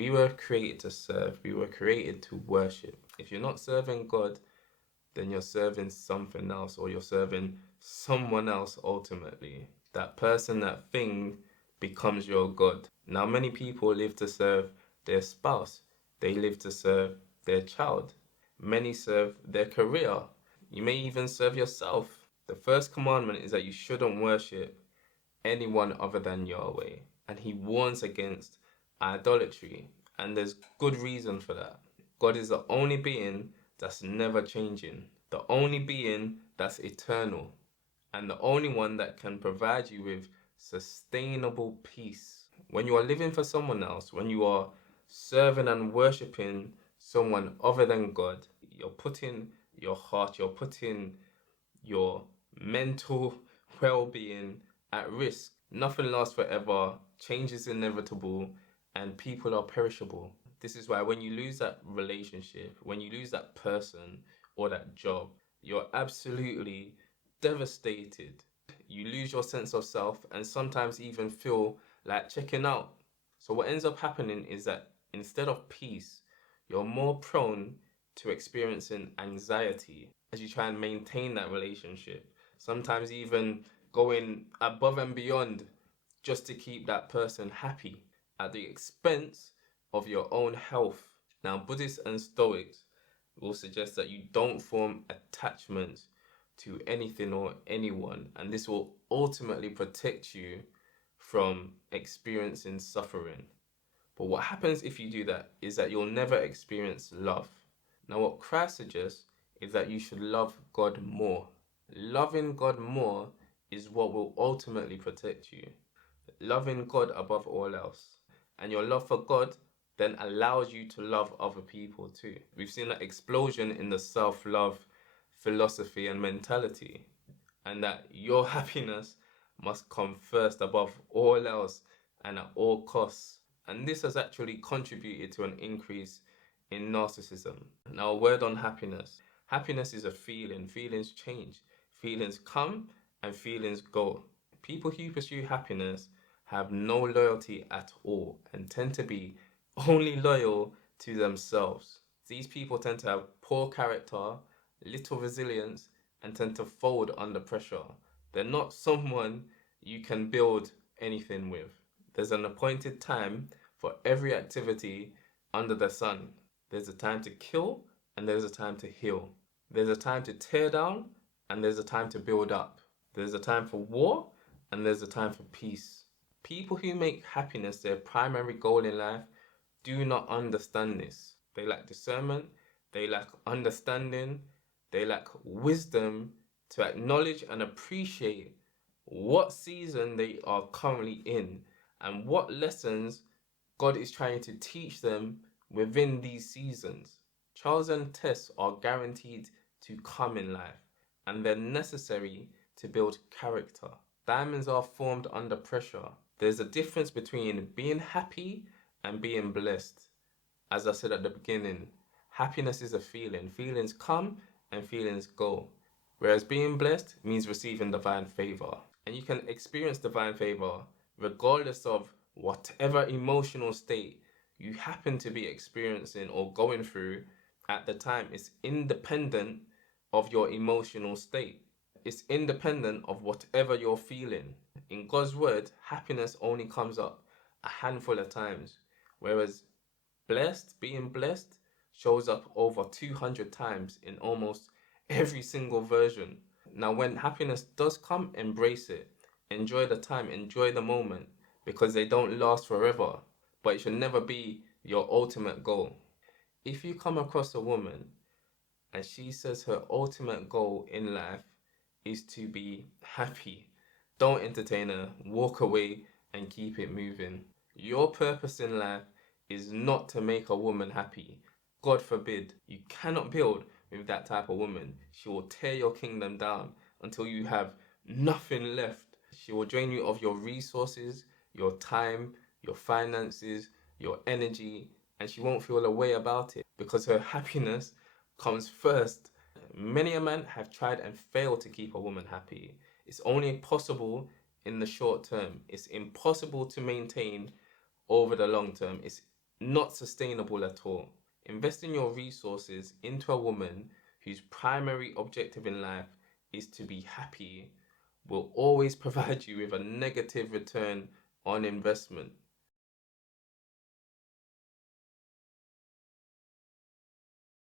We were created to serve. We were created to worship. If you're not serving God, then you're serving something else, or you're serving someone else ultimately. That person, that thing becomes your God. Now, many people live to serve their spouse, they live to serve their child, many serve their career. You may even serve yourself. The first commandment is that you shouldn't worship anyone other than Yahweh, and he warns against idolatry, and there's good reason for that. God is the only being that's never changing, the only being that's eternal, and the only one that can provide you with sustainable peace. When you are living for someone else, when you are serving and worshipping someone other than God, you're putting your heart, you're putting your mental well-being at risk. Nothing lasts forever, change is inevitable, and people are perishable. This is why when you lose that relationship, when you lose that person or that job, you're absolutely devastated. You lose your sense of self and sometimes even feel like checking out. So what ends up happening is that instead of peace, you're more prone to experiencing anxiety as you try and maintain that relationship. Sometimes even going above and beyond just to keep that person happy at the expense of your own health. Now, Buddhists and Stoics will suggest that you don't form attachments to anything or anyone, and this will ultimately protect you from experiencing suffering. But what happens if you do that is that you'll never experience love. Now, what Christ suggests is that you should love God more. Loving God more is what will ultimately protect you. Loving God above all else. And your love for God then allows you to love other people too. We've seen that explosion in the self-love philosophy and mentality, and that your happiness must come first above all else and at all costs. And this has actually contributed to an increase in narcissism. Now, a word on happiness. Happiness is a feeling. Feelings change. Feelings come and feelings go. People who pursue happiness have no loyalty at all and tend to be only loyal to themselves. These people tend to have poor character, little resilience, and tend to fold under pressure. They're not someone you can build anything with. There's an appointed time for every activity under the sun. There's a time to kill and there's a time to heal. There's a time to tear down and there's a time to build up. There's a time for war and there's a time for peace. People who make happiness their primary goal in life do not understand this. They lack discernment, they lack understanding, they lack wisdom to acknowledge and appreciate what season they are currently in and what lessons God is trying to teach them within these seasons. Trials and tests are guaranteed to come in life, and they're necessary to build character. Diamonds are formed under pressure. There's a difference between being happy and being blessed. As I said at the beginning, happiness is a feeling. Feelings come and feelings go. Whereas being blessed means receiving divine favor. And you can experience divine favor regardless of whatever emotional state you happen to be experiencing or going through at the time. It's independent of your emotional state. It's independent of whatever you're feeling. In God's word, happiness only comes up a handful of times, whereas being blessed, shows up over 200 times in almost every single version. Now, when happiness does come, embrace it. Enjoy the time, enjoy the moment, because they don't last forever, but it should never be your ultimate goal. If you come across a woman and she says her ultimate goal in life is to be happy, don't entertain her, walk away and keep it moving. Your purpose in life is not to make a woman happy. God forbid. You cannot build with that type of woman. She will tear your kingdom down until you have nothing left. She will drain you of your resources, your time, your finances, your energy, and she won't feel a way about it because her happiness comes first. Many a man have tried and failed to keep a woman happy. It's only possible in the short term. It's impossible to maintain over the long term. It's not sustainable at all. Investing your resources into a woman whose primary objective in life is to be happy will always provide you with a negative return on investment.